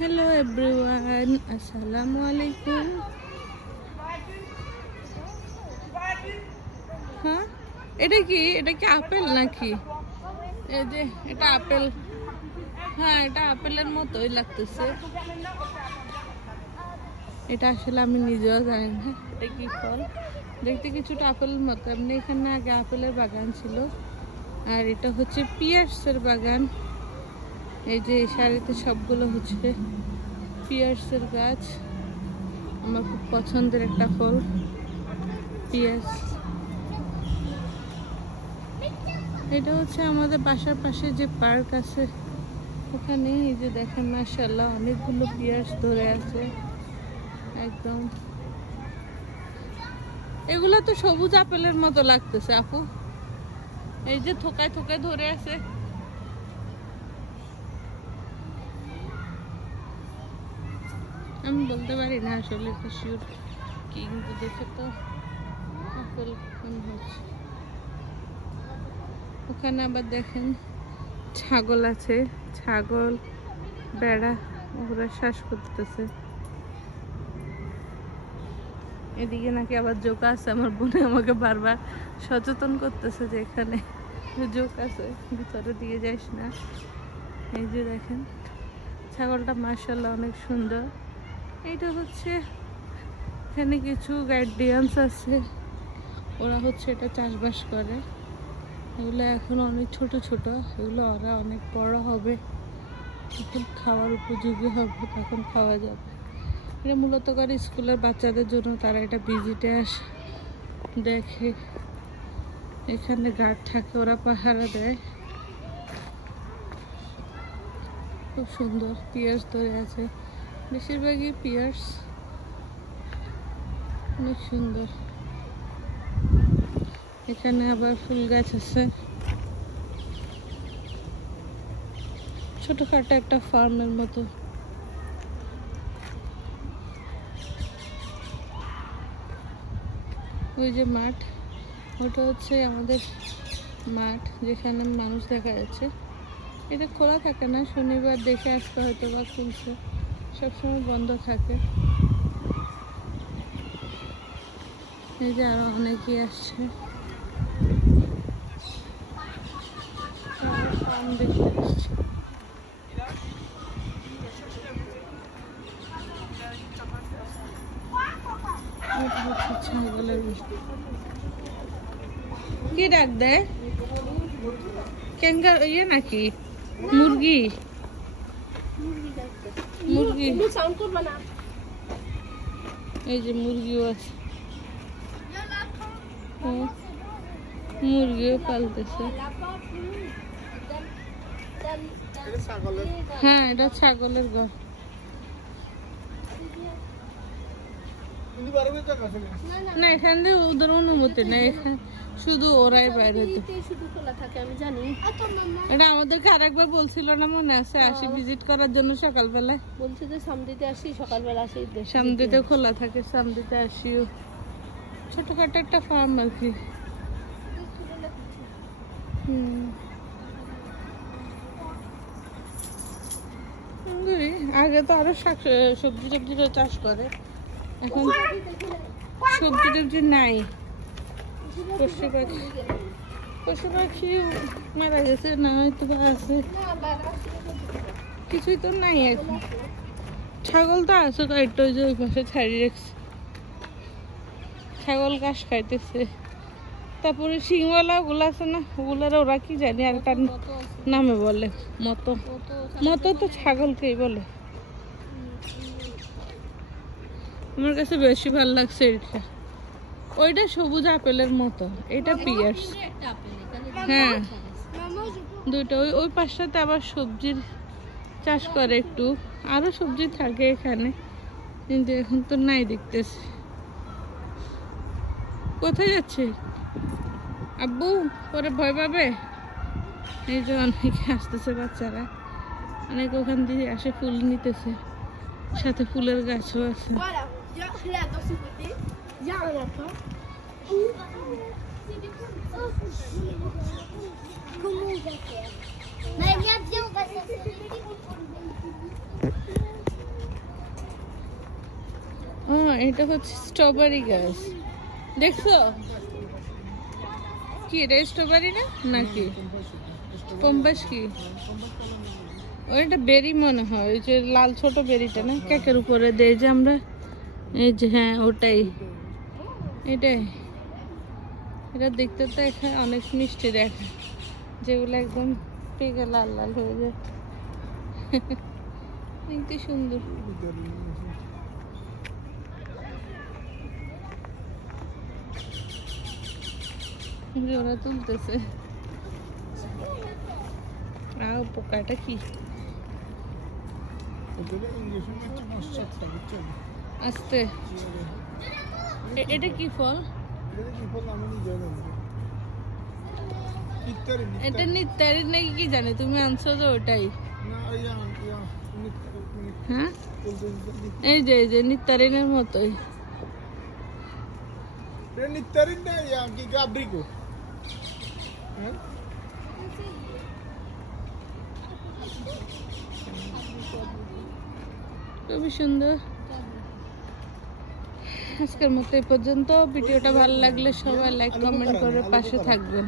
Hello everyone, আসসালামু আলাইকুম। হ্যাঁ, এটা কি আপেল নাকি? এই যে এটা আপেল। হ্যাঁ, এটা আপেলের মতোই লাগতেছে। এটা আসলে আমি নিজেও জানি না এটা কি ফল। দেখতে কিছুটা আপেলের মতো। এমনি এখানে আগে আপেলের বাগান ছিল, আর এটা হচ্ছে পিয়ার্সের বাগান। এই যে এই সারিতে সবগুলো হচ্ছে পিয়ার্সের গাছ। আমার খুব পছন্দের একটা ফল পিয়ার্স। এটা হচ্ছে আমাদের বাসার পাশে যে পার্ক আছে ওখানে। এই যে দেখেন, মাশাআল্লাহ অনেকগুলো পিয়ার্স ধরে আছে একদম। এগুলো তো সবুজ আপেলের মতো লাগতেছে আপু। এই যে থোকায় থোকায় ধরে আছে। আমি বলতে পারি না আসলে এটা শিওর কি, কিন্তু দেখে তো আপেল মনে হচ্ছে। ওখানে আবার দেখেন ছাগল আছে, ছাগল বেড়া ওরা শ্বাস করতেছে। এদিকে নাকি আবার জোক আছে। আমার বোনে আমাকে বারবার সচেতন করতেছে যে এখানে জোক আছে, ভিতরে দিয়ে যাইস না। এই যে দেখেন ছাগলটা মাশাআল্লাহ অনেক সুন্দর। এইটা হচ্ছে এখানে কিছু গার্ডিয়ানস আছে, ওরা হচ্ছে এটা চাষবাস করে। এগুলো এখন অনেক ছোট ছোট, এগুলো ওরা অনেক বড় হবে, এখন খাওয়ার উপযোগী হবে, তখন খাওয়া যাবে। এটা মূলত করে স্কুলের বাচ্চাদের জন্য, তারা এটা ভিজিটে আসে, দেখে। এখানে গার্ড থাকে, ওরা পাহারা দেয়। খুব সুন্দর পিয়ার্স ধরে আছে, বেশিরভাগই পিয়ার্স, অনেক সুন্দর। এখানে আবার ফুল গাছ আছে, ছোটখাটো একটা ফার্মের মতো। ওই যে মাঠ, ওটা হচ্ছে আমাদের মাঠ যেখানে মানুষ দেখা যাচ্ছে। এটা খোলা থাকে না, শনিবার দেখে আজকে হয়তো বা খুলছে, সবসময় বন্ধ থাকে। এই যে আরো অনেকেই আসছে দেখতে আসছে। কি ডাক দেয়? ক্যাঙ্গার ইয়ে নাকি মুরগি? মুরগি, এই যে মুরগিও আছে, মুরগিও পালতেছে। হ্যাঁ, এটা ছাগলের ঘর। না, এখান দিয়ে ওদের অনুমতি নেই, এখানে শুধু ওরাই বাইরে আমি জানি। এটা আমাদেরকে আরেকবার বলছিল না, মনে আছে? আসি ভিজিট করার জন্য সকালবেলায় বলছে যে সামদিতে আসি, সকালবেলা আসি, সামদিতে খোলা থাকে, সামদিতে আসিও। ছোটখাটো একটা ফার্ম আর কি। আগে তো আরো সবজি টবজিরও চাষ করে, এখন সবজি টবজি নাই। পশু পাখি মারা গেছে না, হয়তো আছে, কিছুই তো নাই এখন। ছাগল তো আছে কয়েকটা, ওই যে ওই পাশে ছাড়িয়ে রাখছে, ছাগল ঘাস খাইতেছে। তারপরে সিংওয়ালা ওগুলো আছে না, ওগুলার ওরা কি জানি আর তার নামে বলে, মতো মতো তো ছাগলকেই বলে। আমার কাছে বেশি ভালো লাগছে এটা, ওইটা সবুজ আপেলের মতো, এটা পিয়ার্স। হ্যাঁ, দুটো। ওই পাশটাতে আবার সবজির চাষ করে একটু, আরো সবজি থাকে এখানে, কিন্তু এখন তো নাই দেখতেছি। কোথায় যাচ্ছে আব্বু? পরে ভয় পাবে। এই যে অনেকে আসতেছে, বাচ্চারা অনেক ওখান দিয়ে আসে, ফুল নিতেছে, সাথে ফুলের গাছও আছে। এটা হচ্ছে স্ট্রবেরি গাছ, দেখছো কি এটা স্ট্রবেরি না নাকি পম্পাস? কি ওইটা বেরি মনে হয়, ওই যে লাল ছোট বেরিটা না, কেকের উপরে দেই যে আমরা, এই যে হ্যাঁ ওটাই, এটাই। এটা দেখতে তো এখানে অনেক মিষ্টি দেখা, যেগুলো একদম পেকে লাল লাল হয়ে যায়। দেখতে সুন্দর। ওরা তুলতেছে। পোকাটা কি আস্তে, এটা কি ফল? এটা নিত্তারি নাকি কি জানে, তুমি আনছো তো ওটাই। হ্যাঁ এই যে নিত্তারিনের মতোই। খুবই সুন্দর। আজকের মতো এই পর্যন্ত। ভিডিওটা ভালো লাগলে সবাই লাইক কমেন্ট করে পাশে থাকবেন।